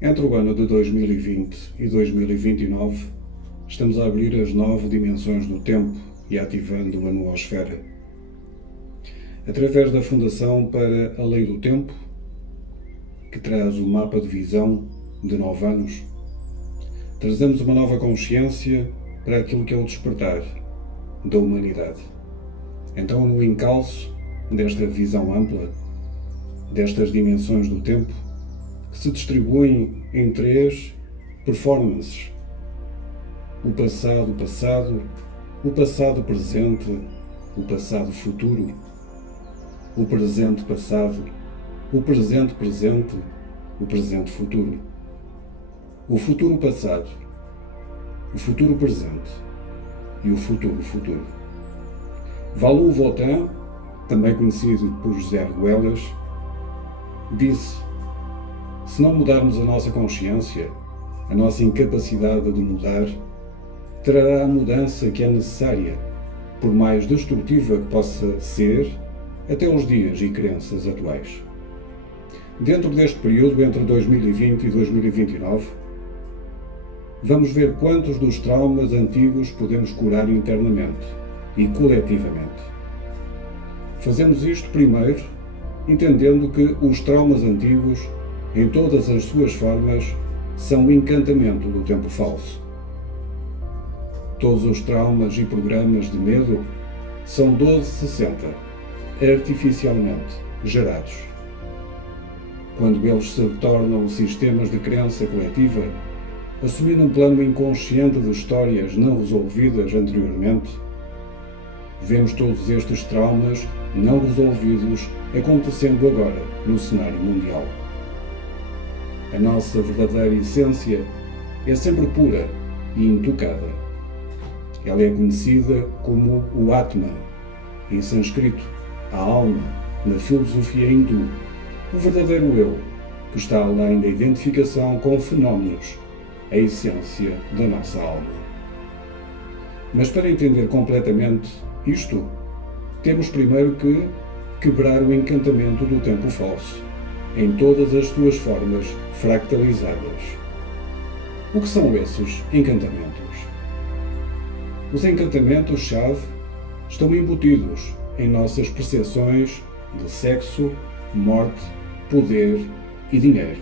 Entre o ano de 2020 e 2029, estamos a abrir as 9 dimensões do tempo e ativando a noosfera. Através da Fundação para a Lei do Tempo, que traz o mapa de visão de 9 anos, trazemos uma nova consciência para aquilo que é o despertar da humanidade. Então, no encalço desta visão ampla, destas dimensões do tempo, que se distribuem em 3 performances: o passado presente, o passado futuro, o presente passado, o presente presente, o presente futuro, o futuro passado, o futuro presente e o futuro futuro. Valu Votan, também conhecido por José Arguellas, disse: se não mudarmos a nossa consciência, a nossa incapacidade de mudar, trará a mudança que é necessária, por mais destrutiva que possa ser, até os dias e crenças atuais. Dentro deste período, entre 2020 e 2029, vamos ver quantos dos traumas antigos podemos curar internamente e coletivamente. Fazemos isto primeiro, entendendo que os traumas antigos, em todas as suas formas, são o encantamento do tempo falso. Todos os traumas e programas de medo são 1260, artificialmente gerados. Quando eles se tornam sistemas de crença coletiva, assumindo um plano inconsciente de histórias não resolvidas anteriormente, vemos todos estes traumas não resolvidos acontecendo agora no cenário mundial. A nossa verdadeira essência é sempre pura e intocada. Ela é conhecida como o Atma, em sânscrito, a alma, na filosofia hindu, o verdadeiro eu, que está além da identificação com fenómenos, a essência da nossa alma. Mas para entender completamente isto, temos primeiro que quebrar o encantamento do tempo falso, em todas as suas formas fractalizadas. O que são esses encantamentos? Os encantamentos-chave estão embutidos em nossas percepções de sexo, morte, poder e dinheiro.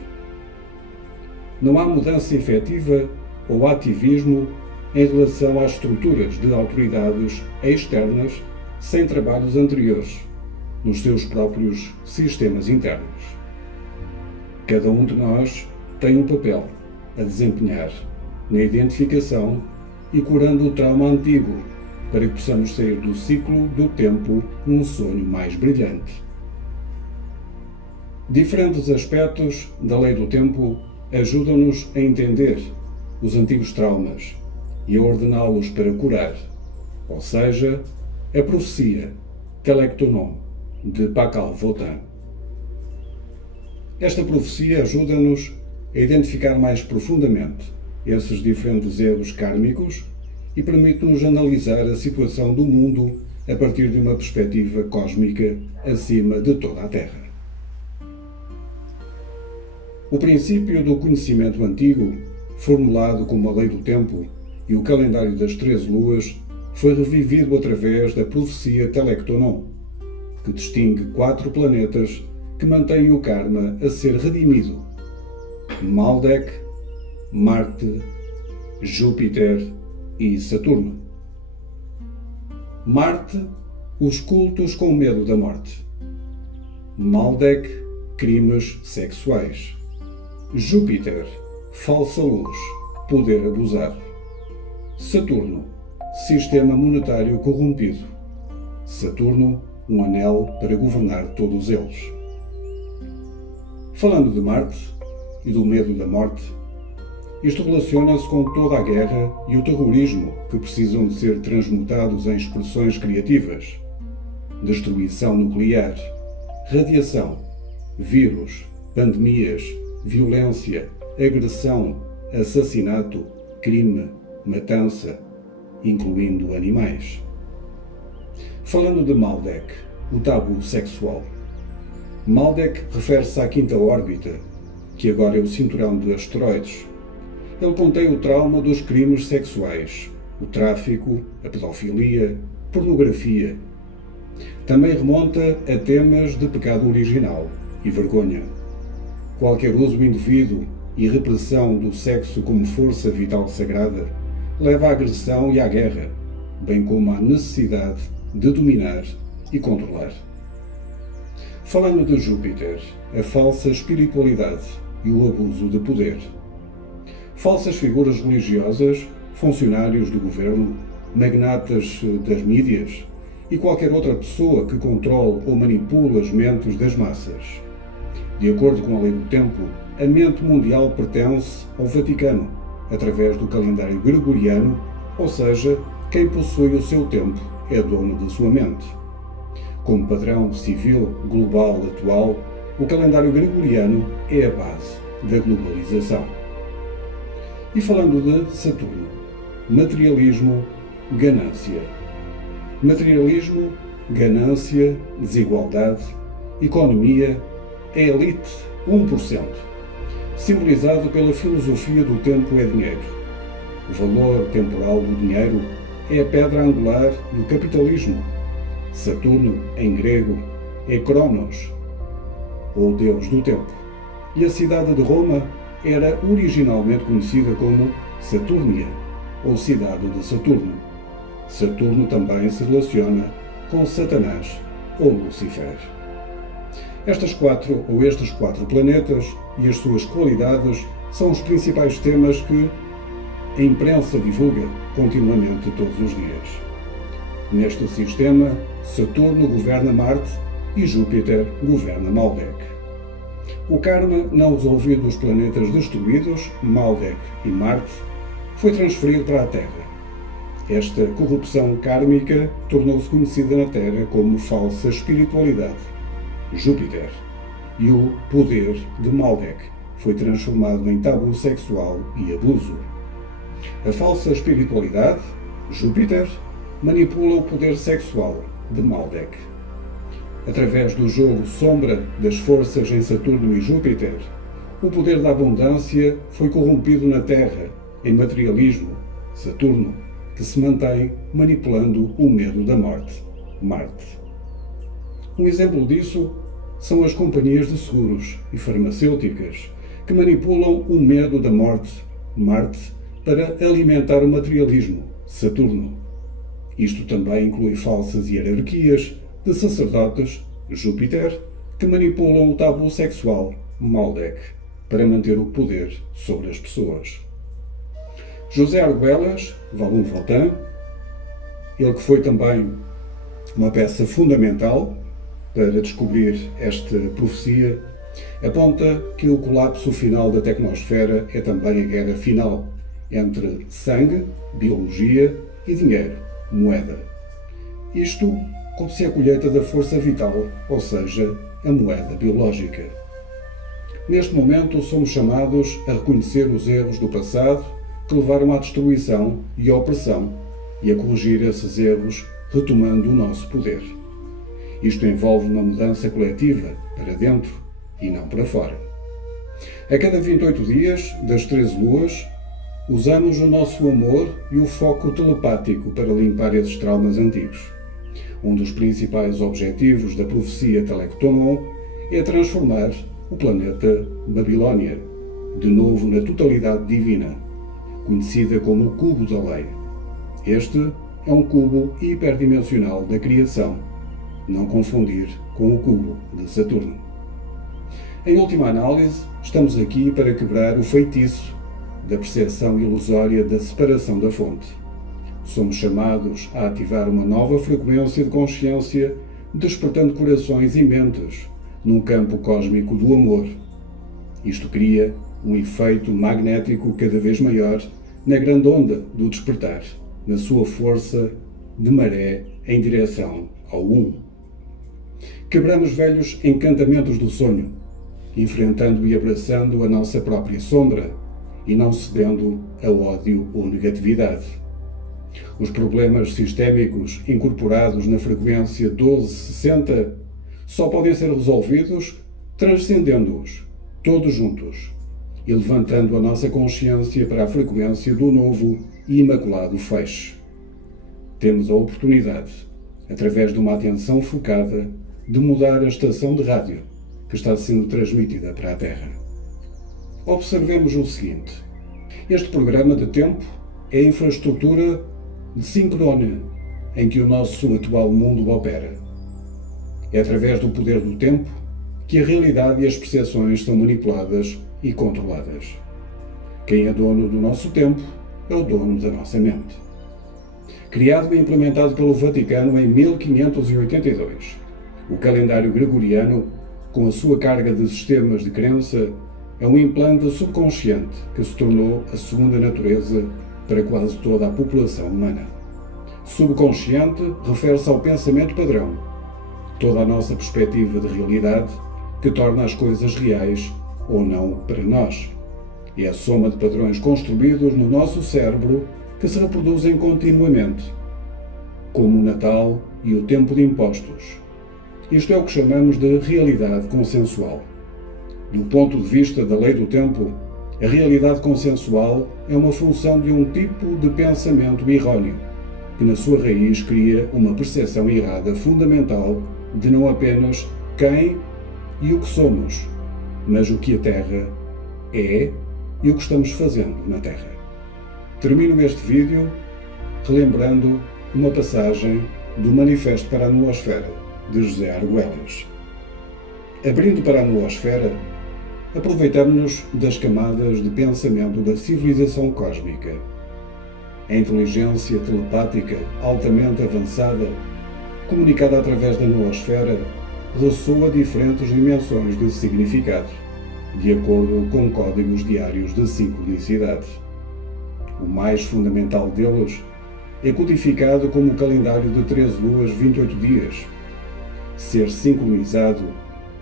Não há mudança efetiva ou ativismo em relação às estruturas de autoridades externas sem trabalhos anteriores nos seus próprios sistemas internos. Cada um de nós tem um papel a desempenhar na identificação e curando o trauma antigo, para que possamos sair do ciclo do tempo num sonho mais brilhante. Diferentes aspectos da lei do tempo ajudam-nos a entender os antigos traumas e a ordená-los para curar, ou seja, a profecia Telektonon, de Pakal Votan. Esta profecia ajuda-nos a identificar mais profundamente esses diferentes erros kármicos e permite-nos analisar a situação do mundo a partir de uma perspectiva cósmica acima de toda a Terra. O princípio do conhecimento antigo, formulado como a lei do tempo e o calendário das 13 luas, foi revivido através da profecia Telektonon, que distingue 4 planetas que mantêm o karma a ser redimido: Maldek, Marte, Júpiter e Saturno. Marte, os cultos com medo da morte. Maldek, crimes sexuais. Júpiter, falsa luz, poder abusado. Saturno, sistema monetário corrompido. Saturno, um anel para governar todos eles. Falando de Marte e do medo da morte, isto relaciona-se com toda a guerra e o terrorismo que precisam de ser transmutados em expressões criativas: destruição nuclear, radiação, vírus, pandemias, violência, agressão, assassinato, crime, matança, incluindo animais. Falando de Maldek, o tabu sexual. Maldek refere-se à quinta órbita, que agora é o cinturão de asteroides. Ele contém o trauma dos crimes sexuais, o tráfico, a pedofilia, pornografia. Também remonta a temas de pecado original e vergonha. Qualquer uso indevido e repressão do sexo como força vital sagrada leva à agressão e à guerra, bem como à necessidade de dominar e controlar. Falando de Júpiter, a falsa espiritualidade e o abuso de poder. Falsas figuras religiosas, funcionários do governo, magnatas das mídias e qualquer outra pessoa que controle ou manipule as mentes das massas. De acordo com a lei do tempo, a mente mundial pertence ao Vaticano, através do calendário gregoriano, ou seja, quem possui o seu tempo é dono da sua mente. Como padrão civil global atual, o calendário gregoriano é a base da globalização. E falando de Saturno, materialismo, ganância. Materialismo, ganância, desigualdade, economia, a elite 1%, simbolizado pela filosofia do tempo é dinheiro. O valor temporal do dinheiro é a pedra angular do capitalismo. Saturno, em grego, é Cronos, ou Deus do tempo. E a cidade de Roma era originalmente conhecida como Saturnia, ou cidade de Saturno. Saturno também se relaciona com Satanás, ou Lucifer. Estes quatro planetas e as suas qualidades são os principais temas que a imprensa divulga continuamente todos os dias. Neste sistema, Saturno governa Marte e Júpiter governa Maldek. O karma não resolvido dos planetas destruídos, Maldek e Marte, foi transferido para a Terra. Esta corrupção kármica tornou-se conhecida na Terra como falsa espiritualidade, Júpiter, e o poder de Maldek foi transformado em tabu sexual e abuso. A falsa espiritualidade, Júpiter, manipula o poder sexual de Maldek. Através do jogo sombra das forças em Saturno e Júpiter, o poder da abundância foi corrompido na Terra, em materialismo, Saturno, que se mantém manipulando o medo da morte, Marte. Um exemplo disso são as companhias de seguros e farmacêuticas, que manipulam o medo da morte, Marte, para alimentar o materialismo, Saturno. Isto também inclui falsas hierarquias de sacerdotes, Júpiter, que manipulam o tabu sexual, Maldek, para manter o poder sobre as pessoas. José Argüelles, Valum Fontaine, ele que foi também uma peça fundamental para descobrir esta profecia, aponta que o colapso final da tecnosfera é também a guerra final entre sangue, biologia e dinheiro, moeda. Isto como se a colheita da força vital, ou seja, a moeda biológica. Neste momento somos chamados a reconhecer os erros do passado que levaram à destruição e à opressão e a corrigir esses erros retomando o nosso poder. Isto envolve uma mudança coletiva para dentro e não para fora. A cada 28 dias, das 13 luas, usamos o nosso amor e o foco telepático para limpar esses traumas antigos. Um dos principais objetivos da profecia Telectonon é transformar o planeta Babilónia, de novo na totalidade divina, conhecida como o cubo da lei. Este é um cubo hiperdimensional da criação, não confundir com o cubo de Saturno. Em última análise, estamos aqui para quebrar o feitiço da percepção ilusória da separação da fonte. Somos chamados a ativar uma nova frequência de consciência, despertando corações e mentes num campo cósmico do amor. Isto cria um efeito magnético cada vez maior na grande onda do despertar, na sua força de maré em direção ao Um. Quebramos velhos encantamentos do sonho, enfrentando e abraçando a nossa própria sombra e não cedendo a ódio ou negatividade. Os problemas sistémicos incorporados na frequência 1260 só podem ser resolvidos transcendendo-os, todos juntos, e levantando a nossa consciência para a frequência do novo e imaculado feixe. Temos a oportunidade, através de uma atenção focada, de mudar a estação de rádio que está sendo transmitida para a Terra. Observemos o seguinte: este programa de tempo é a infraestrutura de sincronia em que o nosso atual mundo opera. É através do poder do tempo que a realidade e as percepções são manipuladas e controladas. Quem é dono do nosso tempo é o dono da nossa mente. Criado e implementado pelo Vaticano em 1582, o calendário gregoriano, com a sua carga de sistemas de crença, é um implante subconsciente que se tornou a segunda natureza para quase toda a população humana. Subconsciente refere-se ao pensamento padrão, toda a nossa perspectiva de realidade que torna as coisas reais ou não para nós. É a soma de padrões construídos no nosso cérebro que se reproduzem continuamente, como o Natal e o tempo de impostos. Isto é o que chamamos de realidade consensual. Do ponto de vista da lei do tempo, a realidade consensual é uma função de um tipo de pensamento errôneo, que na sua raiz cria uma percepção errada fundamental de não apenas quem e o que somos, mas o que a Terra é e o que estamos fazendo na Terra. Termino este vídeo relembrando uma passagem do Manifesto para a Noosfera, de José Argüelles. Abrindo para a Noosfera, aproveitamos-nos das camadas de pensamento da civilização cósmica. A inteligência telepática altamente avançada, comunicada através da Noosfera, ressoa diferentes dimensões de significado, de acordo com códigos diários de sincronicidade. O mais fundamental deles é codificado como o calendário de 13 luas 28 dias. Ser sincronizado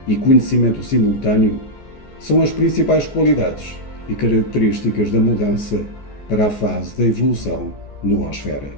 e conhecimento simultâneo são as principais qualidades e características da mudança para a fase da evolução noosfera.